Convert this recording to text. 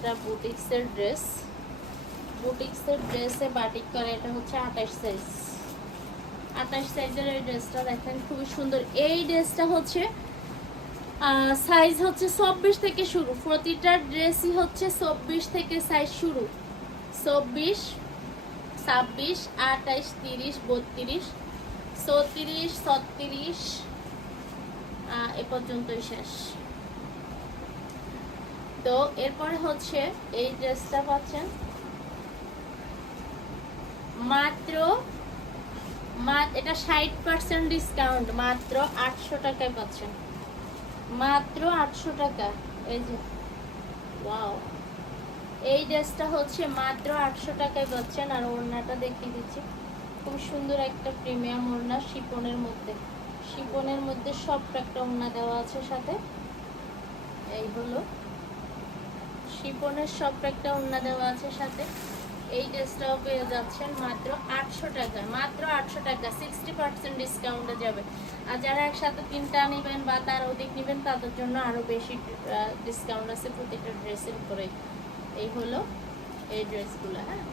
এটা বুটিক্সের ড্রেস, বুটিক্সের ড্রেসে বাটিক করে, এটা হচ্ছে 28 সাইজ। 28 সাইজের এই ড্রেসটা দেখেন খুবই সুন্দর। এই ড্রেসটা হচ্ছে সাইজ হচ্ছে 24 থেকে শুরু, প্রতিটা ড্রেসই হচ্ছে 24 থেকে সাইজ শুরু। 24, 26, 28, 30, 32, 34, 36 এ পর্যন্তই শেষ। তো এরপরে হচ্ছে এই ড্রেসটা পাচ্ছেন মাত্র এটা 60% ডিসকাউন্ট, মাত্র 800 টাকায় পাচ্ছেন, মাত্র 800 টাকা। এই যে ওয়াও, এই ড্রেসটা হচ্ছে মাত্র 800 টাকায় পাচ্ছেন। আর ওড়নাটা দেখিয়ে দিচ্ছি, খুব সুন্দর একটা প্রিমিয়াম ওড়না, শিপনের মধ্যে, শিপনের মধ্যে সফট একটা ওড়না দেওয়া আছে সাথে। এই হলো শিপনের সফট একটা ওড়না দেওয়া আছে সাথে। এই ড্রেসটাও পেয়ে যাচ্ছেন মাত্র 800 টাকা, মাত্র 800 টাকা, 60% ডিসকাউন্টে যাবে। আর যারা একসাথে 3টা নেবেন বা তার অধিক নেবেন তাদের জন্য আরও বেশি ডিসকাউন্ট আছে প্রতিটা ড্রেসের উপরে। এই হলো এই ড্রেসগুলো, হ্যাঁ।